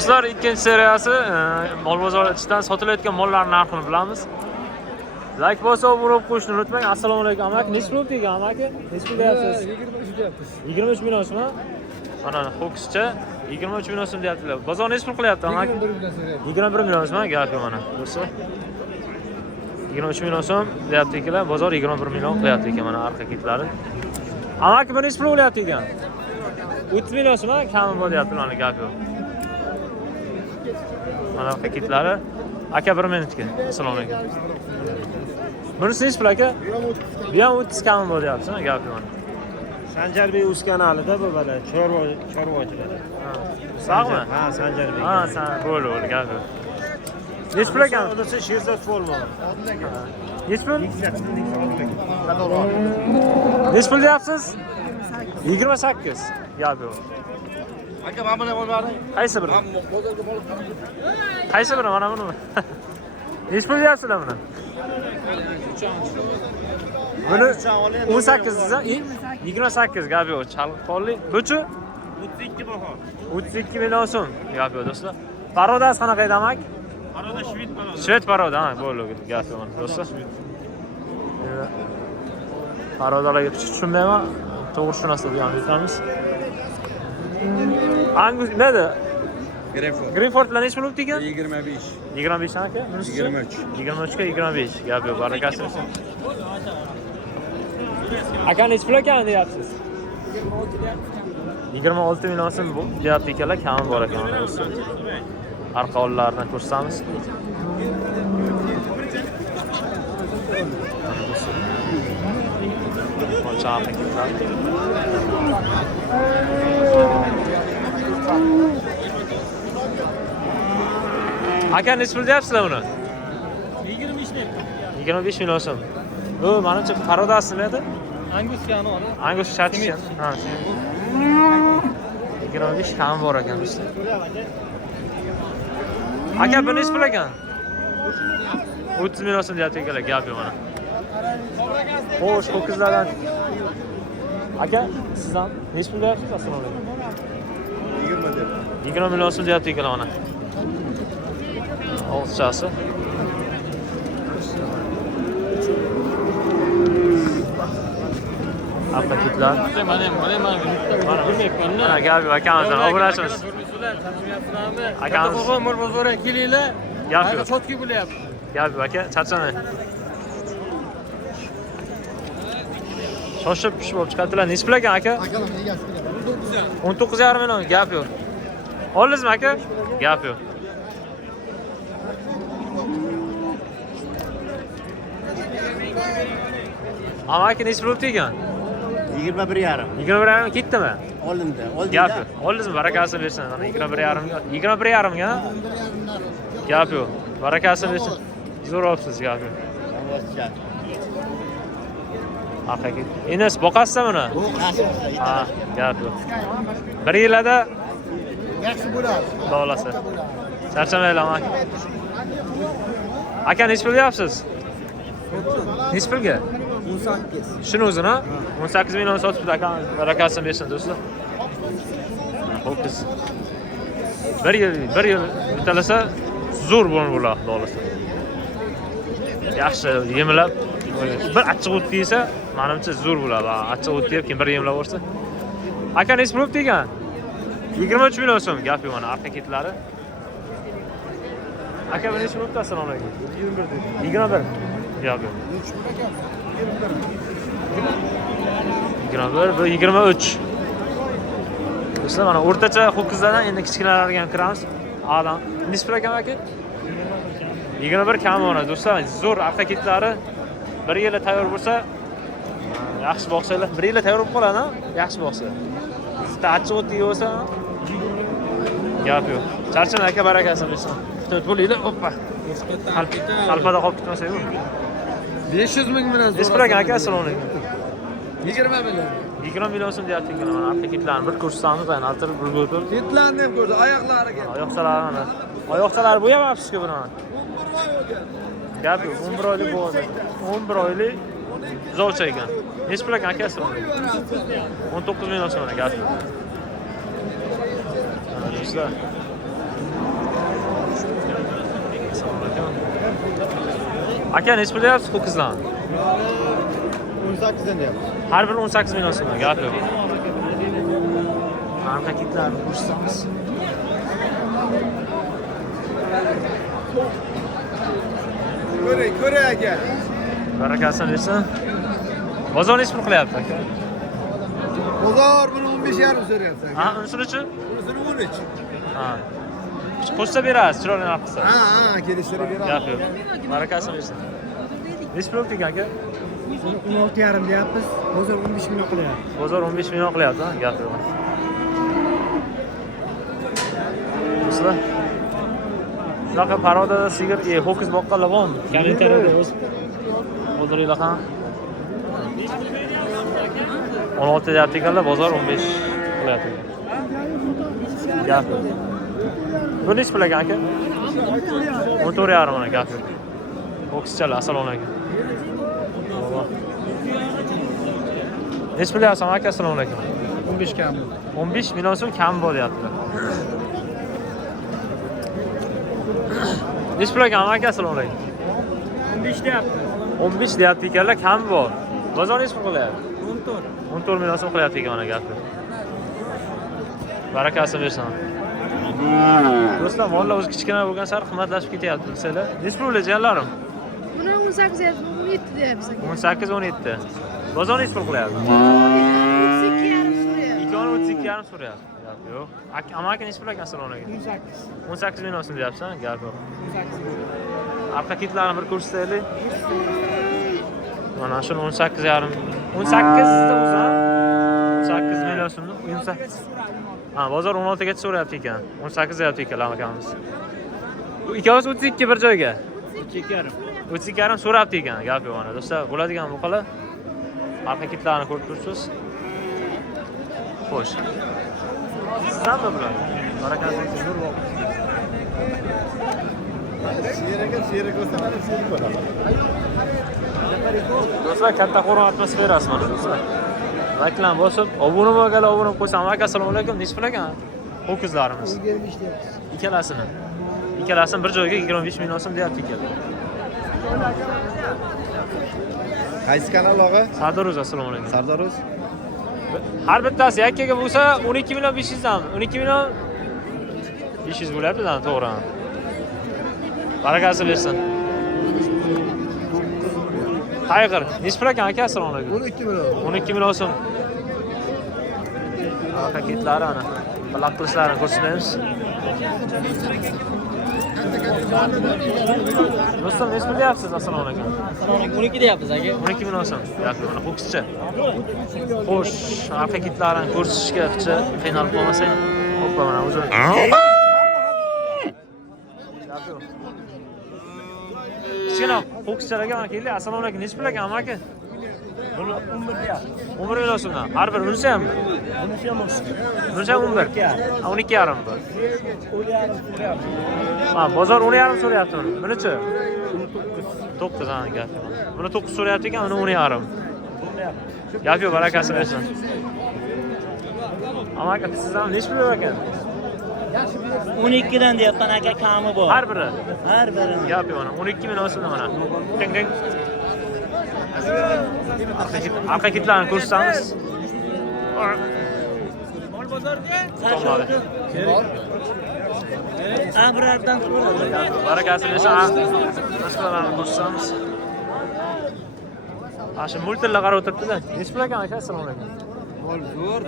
Do'stlar, ikkinchi seriyasi mol bozor ichidan sotilayotgan mollar narxini bilamiz. Like bo'lsa, urib qo'yishni unutmang. Assalomu alaykum amaki. Nechta pul degan amaki? Nechta pul deyapsiz? 23 deyapmiz. 23 million so'mmi? Mana Hokuscha 23 million so'm deyaptilar. Bozor nech pul qilyapti amaki? 21 million so'm gap yo'q mana. Do'stlar. 23 million so'm deyapti ekanlar. Bozor 21 million qilyapti ekan mana arqa ketlari. Amaki bir nech pul bo'lyapti ekan? 30 million so'm kami bor deyapti mana gap yo'q. Mana paketlari aka 1 minutga. Assalomu alaykum. Bunisi nech pul aka? Bu ham 30 kam bor deyapsiz, gap yo'q. Sanjarbek uz kanalida bu bala chorvachilar. Sog'mi? Ha, Sanjarbek. Ha, san bo'ldi, gap yo'q. Nech pul ekan? Odasi Sherzod forma. Nech pul? Nech pul deyapsiz? 28. Gap yo'q. Aka mana buni olmadim. Qaysi biri? Bozorga olib qaradim. Qaysi biri mana buni? Nech pul deyapsizlar buni? Buni 18 sizdan 28 gap yo'q. Chalqonli. Buchi 32 baho. 32 million so'm. Gap yo'q do'stlar. Parodasi qanaqa edi amak? Paroda shved paroda. Shved paroda, ha, bo'ldi. Gap yo'q do'stlar. Parodalarga tushunmayman. To'g'ri tushunasiz deb aytamiz. Angus neda? Greenford bilan nech pul o'tdi ekan? 25. 25 aka? 23. 23 ga 25. Gap yo'q, barakasi bo'lsin. Aka nech pul ekan deyapsiz? 26 million so'm bu deyapti ekanlar, kami bor ekan do'stlar. Arqonlardan ko'rsatamiz. Chaqing ketadi. Aka nech pul deyapsizlar buni? 25 deb. 25 million so'm. Bu menimcha parodasi nima edi? Angus kani ora. Angus Chatishyan. Ha, 25 kam bor ekan do'stlar. Aka bu nech pul ekan? 30 million so'm deyapti ekanlar, gap yo'q mana. Xo'sh, ho'kizlardan. Aka, sizdan nech pul deyapsiz? Assalomu alaykum. 20 deb. 20 million so'm deyapti ekanlar mana. Olchasi. Apakitlar. Mana bilmayapman. Mana gap yo'q, akamizdan obunachimiz. Akamiz Qo'rg'on mol bozoriga kelinglar. gap yo'q. Chotki bo'lyapti. Gap yo'q aka, charchamang. Shoshib pish bo'lib chiqadilar. Nech pul ekan aka? 19,5 million, gap yo'q. Oldingizmi aka? Gap yo'q. Amaki nech pul ekan? 21,5. 21,5 ketdimi? Oldimda. Gap yo'q. Oldingizmi? Barakasini bersin. Mana 21,5 21,5 ga. Gap yo'q. Barakasini bersin. Zo'r olibsiz, gap yo'q. Haqiqiy. Endi boqasizmi buni? Ha, gap yo'q. 1 yilda Yaxshi bo'ladi. davlasa. Charchamanglar aka. Aka nech pul deyapsiz? Nech pulga? 18. Shuni o'zini 18 million sotibdi aka. Barakasini bersin do'stlar. Ho'kiz. 1 yil bitalasa zo'r bo'ladi davlasa. Yaxshi yemlab bir achchiq o'tdi esa, menimcha zo'r bo'ladi. Achchiq o'tdi deb keyin bir yemlab olsa. Aka nech pul ekan? 23 million so'm gap yo'q mana arqa ketlari. Aka bir nech pul o'tdi? Assalomu alaykum. 21 dedi. 21. Gap yo'q. 21 bu 23. Do'stlar mana o'rtacha ho'kizlardan endi kichkinalarga ham kiramiz. Adam. Nech pul ekan aka? 21 kam bor do'stlar. Zo'r arqa ketlari 1 yilda tayyor bo'lsa, yaxshi boqsanglar, 1 yilda tayyor bo'lib qoladi, yaxshi boqsa. Sizda achchiq o'tdi bo'lsa, gap yo'q. Charchana aka barakasi bo'lsin. To'rt bo'linglar, hoppa. Qalpada qolib ketmasa-yu. 500 ming bilan Nech pul ekan aka? Assalomu alaykum. 20 million. 20 million so'm deyapti ekan. Mana arqa ketlarni bir ko'rsatamiz, aynan altirib bir bo'lib. Ketlarni ham ko'rdi, oyoqlariga. Oyoqchalari mana. Oyoqchalari bo'yamabsiz-ku buni. Gap yo'q, 11 oylik bo'ldi. 11 oylik zovcha ekan. Nech pul ekan aka? Assalomu alaykum. 19 million so'm gap yo'q. Do'stlar. Aka nechi pul deyapsiz ho'kizlarni? 18 dan deyapmiz. Har biri 18 million so'm. Gap yo'q. Arqa kitlarni ko'rsatamiz. Ko'ray aka. Barakasini bersin. Bozor nechi pul qilyapti aka? Bozor buni 15,5 so'rayapsan. Ha, unisini-chi? Bunisini 13. Ha. Qo'shsa berasiz, chiroyli narx qilsa. Ha, kelishtirib beramiz. Gap yo'q. Barakasini bersin. Nechi pul degan aka? 16,5 deyapmiz. Hozir 15 million qilyapti. Bozor 15 million qilyapti, ha? Gap yo'q. Do'stlar. Shunaqa parodada sigir, ho'kiz boqqanlar bormi? Kommentariyada o'z qoldiringlar ham. 16 deyapti ekanlar, bozor 15 qilyapti. Gap yo'q. Bu nechi pul ekan aka? 14,5 mana gap yo'q. Ho'kizchalar, assalomu alaykum. Nechi pul deyapsan aka? Assalomu alaykum. 15 kam. 15 million so'm kam bor deyaptilar. Nechi pul ekan aka? Assalomu alaykum. 15 deyapti. 15 deyapti ekanlar, kam bor. Bozor nechi pul qilyapti? 14. 14 million so'm qilyapti ekan mana gapi. Barakasini bersin. Do'stlar, mollar o'zi kichkina bo'lgan sari qimmatlashib ketyapti, bilsanglar. Nechi pul jiyanlarim? Buni 18 deyapsiz, 17 deyapsiz. 18 17. Bozor nechi pul qilyapti? 32,5 so'rayapti. Ikkovini 32,5 so'rayapti. Gap yo'q. Amaki nechi pul ekan assalomu alaykum? 18 million so'm deyapsan, gap yo'q. Arqa kitlarni bir ko'rsataylik. Mana shuni 18,5. 18 o'zim. 18 million so'mni 18. Ha, bozor 16 gacha so'rayapti ekan. 18 deyapti ekan akamiz. Bu ikkovsi 32 bir joyga. 32,5. 32,5 so'rabdi ekan, gap yo'q mana. Do'stlar, bo'ladigan bo'lqalar. Arqa kitlarni ko'rib turibsiz. Xo'sh. Sizdanmi bular? Barakatli nur bor. Do'stlar, katta qo'ron atmosferasi mana do'stlar. Reklam bosib, obuna bo'lganlar obuna bo'lib qo'ysam. Aka, assalomu alaykum. Nechi pul ekan? Ho'kizlarimiz. 25 deyapmiz. Ikkalasini. Ikkalasini bir joyga 25 million so'm deyapti ekanlar. Qaysi kanal og'a? Sardor o'zi, assalomu alaykum. Sardor o'z. Har bittasi yakkaga bo'lsa 12 million 500 dan. 12 million 500 bo'lyapti-da, to'g'ri. Barakasi bersin. Qayg'ir. Nechi pul ekan aka? Assalomu alaykum. 12 million. 12 million so'm. Paketlari ana. Balaq qilishlarini ko'rsatamiz. Do'stlar, nechi pul deyapsiz? Assalomu alaykum. Assalomu alaykum. 12 deyapmiz aka. 12 million so'm. Yaxshi, mana ho'kizcha. Xo'sh, arqa kitlarini ko'rsatishga qiynalib qolmasang, hoppa mana o'zi. Kichkina ho'kizchalarga mana keldi. Assalomu alaykum. Nechi pul ekan aka? Buni 11 deyapti. 11 million so'mdan. Har bir unisi ham. Bunisi ham o'zi. Unisi ham 11. 12,5 bu. 10,5 deyapti. Ha, bozor 10,5 so'rayapti uni. Bunichi? 9 ha, gap. Buni 9 so'rayapti ekan, uni 10,5. Gap yo'q, barakasi bersin. Ama aka, sizdan nechi pul ekan? 12 dan deyapman aka, kami bor. Har biri. Har biri. Gap yo'q mana. 12 million so'm mana. Ting ting. Arqa kitlarni ko'rsatamiz. Mol bozorga? Tomadi. Abrardan so'radi. Barakasi bersin. Boshqalarni ko'rsatamiz. Ashu multlar qarab o'tiribdi-da. Nechi pul ekan aka? Assalomu alaykum. Mol zo'r.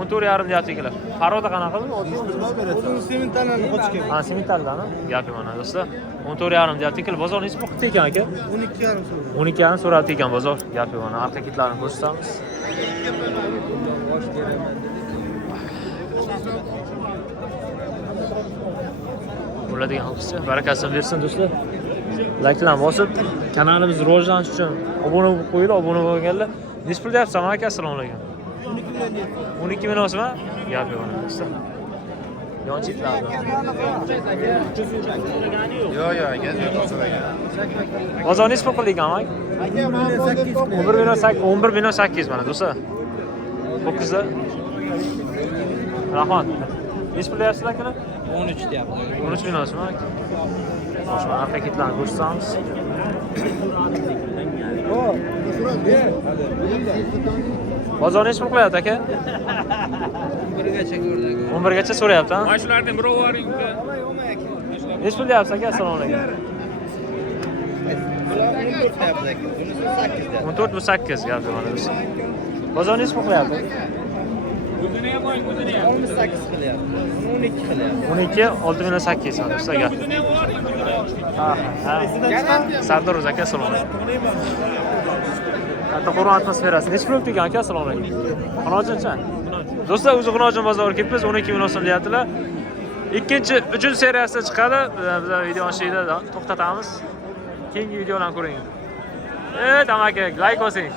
14,5 deyapti ekanlar. Paroda qanaqa bu? O'zini sementallarni qochgan. Ha, sementallarni. Gapi mana do'stlar. 14,5 deyapti ekanlar. Bozor nechi pul qildi ekan aka? 12,5 so'm. 12,5 so'rabdi ekan bozor. Gapi mana. Arqa kitlarni ko'rsatamiz. Bo'ladigan ho'kizcha. Barakasini bersin do'stlar. Like'larni bosib, kanalimiz rivojlanishi uchun obuna bo'lib qo'yinglar, obuna bo'lganlar. Nechi pul deyapsiz aka? Assalomu alaykum. 12 million so'm. Gap yo'q mana do'stlar. Yonchitlar. Yo'q, aka, so'ragan. Bozor nechi pul qildik aka? 11 million 800 mana do'stlar. Ho'kizlar. Rahmat. Nechi pul deyapsizlar aka? 13 deyapti. 13 millionsmi? Xo'sh, mana arqa kitlarni ko'rsatamiz. Bozor nechi pul qilyapti aka? 11gacha ko'rdik. 11 gacha so'rayapti, ha? Mana shulardan biri oling. Nechi pul deyapsiz aka? Assalomu alaykum. Bunisi 8 deyapti. 14 bu 8 gapdi mana biz. Bozor nechi pul qilyapti? O'zini ham oling, o'zini ham. 18 qilyapti. 12 qilyapti. 12 6800 so'm sizlarga. O'zini ham oling. Ha. Sardor aka, assalomu alaykum. Katta Qo'rg'on atmosferasi. Nechi pul o'tgan aka? Assalomu alaykum. Xonojincha? Do'stlar, o'zi Xonojin bozoriga kelibmiz. 12 million so'm deyaptilar. Ikkinchi, 3-seriyasi chiqadi. Biz video ochishda to'xtatamiz. Keyingi videolarni ko'ring. Tamaki, like bosing.